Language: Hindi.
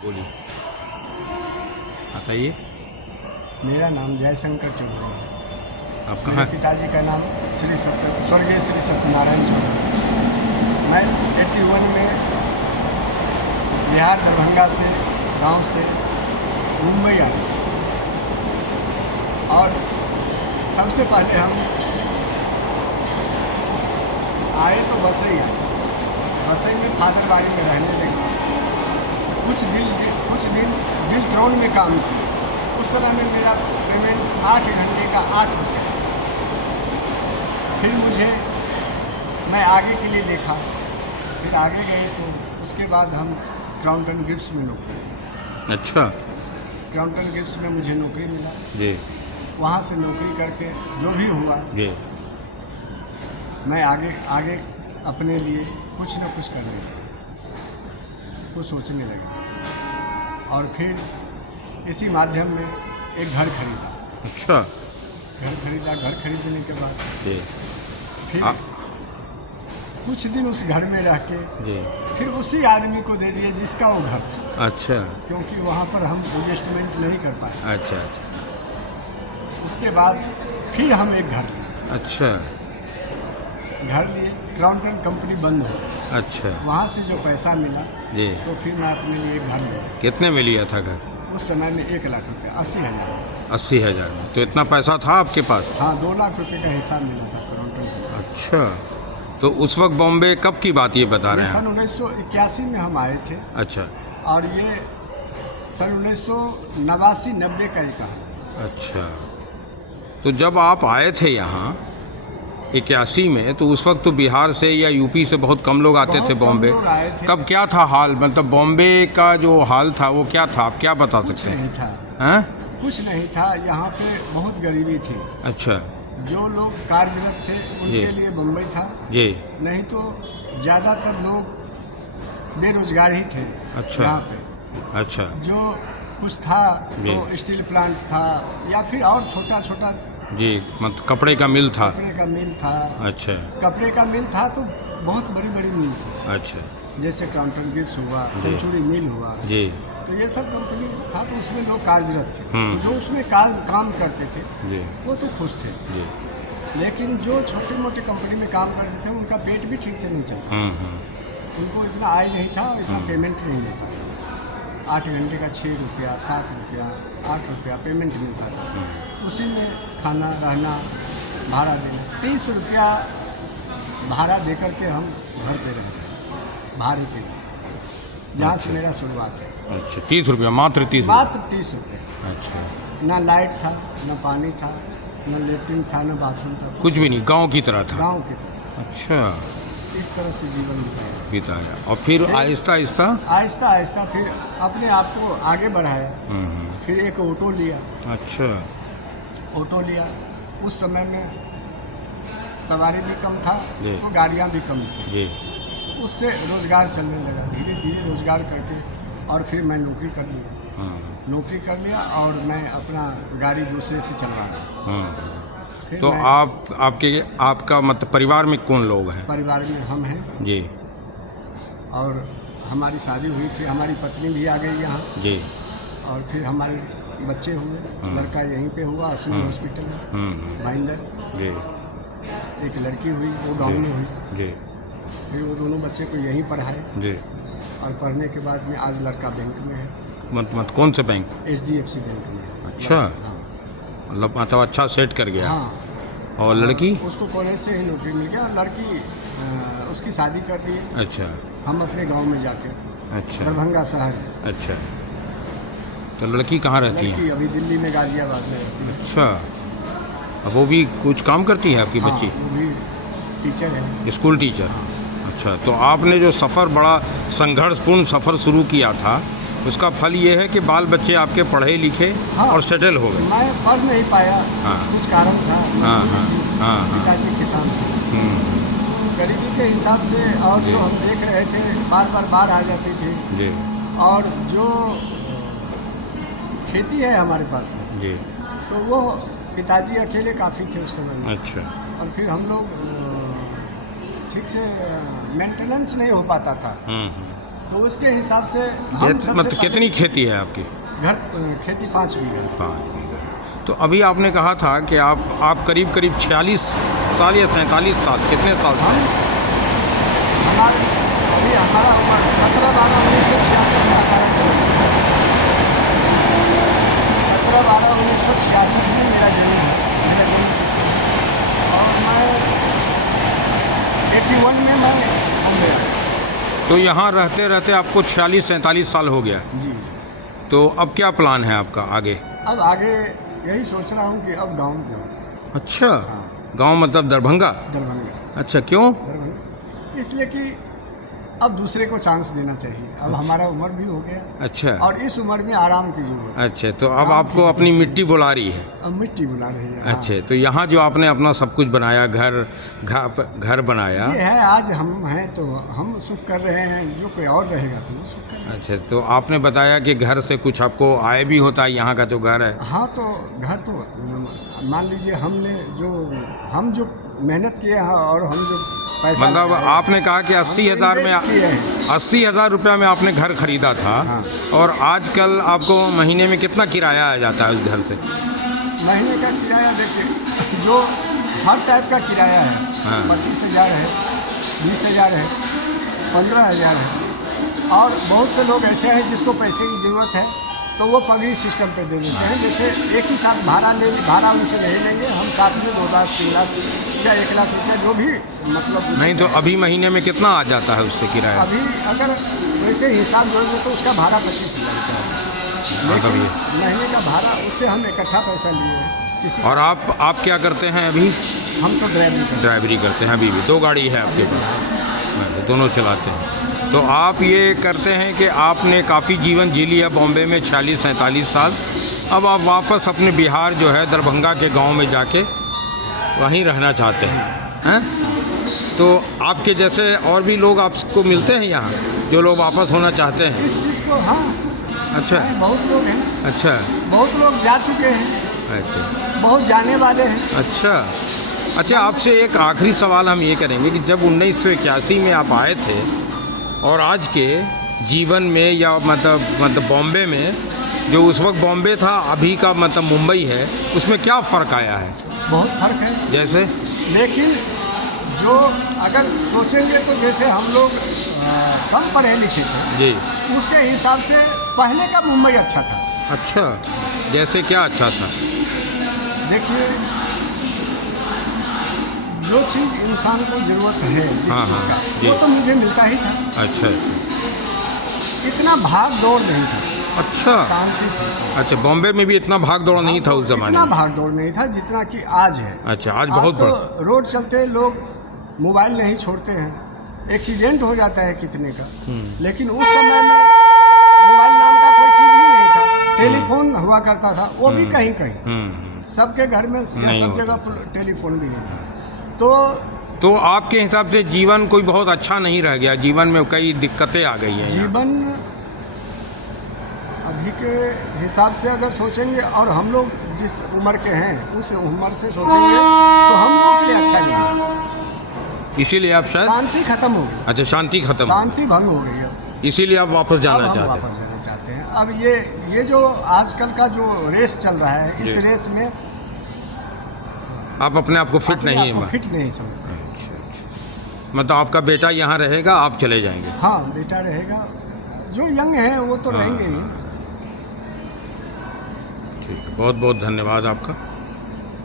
बोलिए, बताइए। मेरा नाम जयशंकर चौधरी है। आप मेरे कहाँ? पिताजी का नाम स्वर्गीय श्री सत्यनारायण चौधरी। मैं 81 में बिहार दरभंगा से गांव से मुंबई आया और सबसे पहले हम आए तो बसई आए। बसई में फादरबाड़ी में रहने लगे। कुछ दिन बिल्ट्रॉन में काम किया। उस समय में मेरा पेमेंट 8 घंटे का 8 रुपये। फिर मैं आगे के लिए देखा। फिर आगे गए तो उसके बाद हम क्राउन गिफ्ट्स में नौकरी। अच्छा क्राउन गिफ्ट्स में मुझे नौकरी मिला। जी वहाँ से नौकरी करके जो भी हुआ जी। मैं आगे अपने लिए कुछ न कुछ करने लगा, कुछ सोचने लगा। और फिर इसी माध्यम में एक घर खरीदा। अच्छा घर खरीदने के बाद जी। फिर आप कुछ दिन उस घर में रह के जी। फिर उसी आदमी को दे दिए जिसका वो घर था, अच्छा क्योंकि वहाँ पर हम एडजस्टमेंट नहीं कर पाए। अच्छा अच्छा उसके बाद फिर हम एक घर लिए। अच्छा क्राउन कंपनी बंद हो गई। अच्छा वहाँ से जो पैसा मिला जी। तो फिर मैं अपने लिए एक घर लिया। कितने में लिया था घर? उस समय में 1 लाख रुपये, 80,000। 80,000 में? तो इतना पैसा था आपके पास? हाँ, 2 लाख रुपये का हिसाब मिला था क्राउन कंपनी। अच्छा, तो उस वक्त बॉम्बे कब की बात ये बता रहे हैं? सन 1981 में हम आए थे। अच्छा और ये सन 1989-90 का ही कहा। अच्छा, तो जब आप आए थे यहाँ 81 में, तो उस वक्त तो बिहार से या यूपी से बहुत कम लोग आते थे बॉम्बे। कब क्या था हाल, मतलब बॉम्बे का जो हाल था वो क्या था, आप क्या बता कुछ सकते हैं? नहीं था। हैं? कुछ नहीं था। यहाँ पे बहुत गरीबी थी। अच्छा जो लोग कार्यरत थे उनके लिए बम्बई था जी। नहीं तो ज़्यादातर लोग बेरोजगार ही थे। अच्छा यहाँ पे अच्छा जो कुछ था जी। तो स्टील प्लांट था या फिर और छोटा छोटा जी, मतलब कपड़े का मिल था। कपड़े का मिल था। अच्छा कपड़े का मिल था तो बहुत बड़ी बड़ी मिल थी, अच्छा जैसे क्राउन गिफ्ट्स हुआ, जी। सेंचुरी मिल हुआ। जी तो ये सब कंपनी था तो उसमें लोग कार्यरत थे। हम्म। तो जो उसमें काम करते थे जी वो तो खुश थे। जी। लेकिन जो छोटे मोटे कंपनी में काम करते थे उनका पेट भी ठीक से नहीं चलता। उनको इतना आय नहीं था और इतना पेमेंट नहीं मिलता था। 8 घंटे का 6 रुपया, 7 रुपया, 8 रुपया पेमेंट मिलता था। उसी में खाना रहना, भाड़ा देना। 30 रुपया भाड़ा दे करके हम घर पे रहते, भाड़े पे, जहाँ से मेरा शुरुआत है। अच्छा, 30 रुपया, मात्र 30 मात्र 30 रुपये। अच्छा, ना लाइट था, ना पानी था, ना लेटरिन था, ना बाथरूम था। कुछ भी नहीं, गांव की तरह था। गाँव की तरह अच्छा, इस तरह से जीवन बिताया। और फिर आहिस्ता आहिस्ता आहिस्ता आहिस्ता फिर अपने आप को आगे बढ़ाया। फिर एक ऑटो लिया। अच्छा ऑटो लिया। उस समय में सवारी भी कम था जी। तो गाड़ियाँ भी कम थी। जी तो उससे रोज़गार चलने लगा। धीरे धीरे रोज़गार करके और फिर मैं नौकरी कर लिया। नौकरी कर लिया और मैं अपना गाड़ी दूसरे से चलवा रहा। फिर तो मैं आपका मतलब परिवार में कौन लोग हैं? परिवार में हम हैं जी और हमारी शादी हुई थी। हमारी पत्नी भी आ गई यहाँ जी। और फिर हमारे बच्चे हुए। लड़का यहीं पे हुआ अश्विनी हॉस्पिटल में भाईंदर। जी एक लड़की हुई, वो गाँव में हुई। जी फिर वो दोनों बच्चे को यहीं पढ़ाए जी। और पढ़ने के बाद में आज लड़का बैंक में है। मतलब कौन से बैंक? HDFC बैंक में है। अच्छा। हाँ मतलब अच्छा सेट कर गया। हाँ। और लड़की? उसको कॉलेज से ही नौकरी मिल गया। लड़की उसकी शादी कर दी। अच्छा हम अपने गांव में जाके, अच्छा दरभंगा शहर में। अच्छा, तो लड़की कहाँ रहती है? लड़की अभी दिल्ली में, गाजियाबाद में रहती है। अच्छा, अब वो भी कुछ काम करती है आपकी हाँ, बच्ची? वो भी टीचर है। School teacher. अच्छा, तो आपने जो सफ़र, बड़ा संघर्षपूर्ण सफ़र शुरू किया था, उसका फल ये है कि बाल बच्चे आपके पढ़े लिखे हाँ, और सेटल हो गए। मैं पढ़ नहीं पाया। हाँ। कुछ कारण था। हाँ हाँ हाँ हाँ। पिताजी किसान थे। गरीबी के हिसाब से और जी। जो हम देख रहे थे बार बार बाढ़ आ जाती थी। जी और जो खेती है हमारे पास में, जी। तो वो पिताजी अकेले काफ़ी थे उस समय में। अच्छा और फिर हम लोग ठीक से मेंटेनेंस नहीं हो पाता था। तो उसके हिसाब से हम सबसे मतलब कितनी खेती है आपकी? घर खेती 5 बीघा है। 5 बीघा। तो अभी आपने कहा था कि आप करीब 46 साल या 47 साल, कितने साल से? हमारा उम्र 17/12/1966 में हमारा जन्म है। 17/12/1966 में मेरा जन्म है, मेरा जन्म तिथि। और मैं 81 में मैं बॉम्बे आया। तो यहाँ रहते रहते आपको 46-47 साल हो गया। जी। तो अब क्या प्लान है आपका आगे? अब आगे यही सोच रहा हूँ कि अब गाँव जाऊँ। अच्छा, हाँ। गांव मतलब दरभंगा? दरभंगा। अच्छा, क्यों? दरभंगा इसलिए कि अब दूसरे को चांस देना चाहिए। अब हमारा उम्र भी हो गया। अच्छा। और इस उम्र में आराम की जरूरत है। अच्छा, तो अब आपको अपनी मिट्टी बुला रही है? अब मिट्टी बुला रही है। हाँ। अच्छा, तो यहाँ जो आपने अपना सब कुछ बनाया, घर बनाया, ये है, आज हम हैं तो हम सुख कर रहे हैं, जो कोई और रहेगा तो वो सुख करेगा। अच्छा, तो आपने बताया कि घर से कुछ आपको आय भी होता है, यहाँ का जो घर है? हाँ, तो घर तो मान लीजिए हम जो मेहनत किए हैं और हम जो पैसा मतलब आपने कहा कि 80,000 में 80,000 रुपया में आपने घर खरीदा था। हाँ। और आजकल आपको महीने में कितना किराया आ जाता है उस घर से? महीने का किराया देखिए, जो हर टाइप का किराया है। हाँ। 25,000 है, 20,000 है, 15,000 है। और बहुत से लोग ऐसे हैं जिसको पैसे की ज़रूरत है तो वो पगड़ी सिस्टम पे दे देते हैं। जैसे एक ही साथ भाड़ा उनसे नहीं लेंगे हम, साथ में 2 लाख 3 लाख या 1 लाख रुपया जो भी मतलब। नहीं, तो अभी महीने में कितना आ जाता है उससे किराया? अभी अगर वैसे हिसाब जोड़ेंगे तो उसका भाड़ा 25,000 रुपया होगा। लेकिन महीने का भाड़ा उससे हम इकट्ठा पैसा लिए हैं किसी। और आप क्या करते हैं अभी? हम तो ड्राइवरी करते हैं। अभी भी 2 गाड़ी है आपके पास? दोनों चलाते हैं। तो आप ये करते हैं कि आपने काफ़ी जीवन जी लिया बॉम्बे में, 46-47 साल। अब आप वापस अपने बिहार जो है दरभंगा के गांव में जाके वहीं रहना चाहते हैं? तो आपके जैसे और भी लोग आपको मिलते हैं यहाँ, जो लोग वापस होना चाहते हैं इस चीज़ को? हाँ। अच्छा, बहुत लोग हैं। अच्छा, बहुत लोग जा चुके हैं। अच्छा, बहुत जाने वाले हैं। अच्छा, आपसे एक आखिरी सवाल हम ये करेंगे कि जब 1981 में आप आए थे और आज के जीवन में, या मतलब बॉम्बे में, जो उस वक्त बॉम्बे था, अभी का मतलब मुंबई है, उसमें क्या फ़र्क आया है? बहुत फ़र्क है। जैसे? लेकिन जो अगर सोचेंगे तो जैसे हम लोग कम पढ़े लिखे थे जी, उसके हिसाब से पहले का मुंबई अच्छा था। अच्छा, जैसे क्या अच्छा था? देखिए, जो चीज़ इंसान को ज़रूरत है, जिस चीज़ का, वो तो मुझे मिलता ही था। अच्छा, इतना भाग दौड़ नहीं था। अच्छा, शांति थी। अच्छा, बॉम्बे में भी इतना भाग दौड़ नहीं था उस ज़माने में? इतना भाग दौड़ नहीं था जितना कि आज है। अच्छा, आज बहुत तो रोड चलते लोग मोबाइल नहीं छोड़ते हैं, एक्सीडेंट हो जाता है कितने का। लेकिन उस समय में मोबाइल नाम का कोई चीज़ ही नहीं था। टेलीफोन हुआ करता था, वो भी कहीं कहीं, सबके घर में या सब जगह टेलीफोन भी नहीं था। तो आपके हिसाब से जीवन कोई बहुत अच्छा नहीं रह गया? जीवन में कई दिक्कतें आ गई हैं? जीवन अभी के हिसाब से अगर सोचेंगे और हम लोग जिस उम्र के हैं उस उम्र से सोचेंगे तो हम लोग के लिए अच्छा नहीं है। इसीलिए आप शायद शांति खत्म हो गई। अच्छा, शांति भंग हो गई है, इसीलिए आप वापस जाना चाहते हैं? वापस जाना चाहते हैं। अब ये जो आजकल का जो रेस चल रहा है, इस रेस में आप अपने आप को फिट नहीं समझते। अच्छा, मतलब आपका बेटा यहाँ रहेगा, आप चले जाएंगे? हाँ, बेटा रहेगा। जो यंग है वो तो रहेंगे ही। ठीक है, बहुत बहुत धन्यवाद आपका।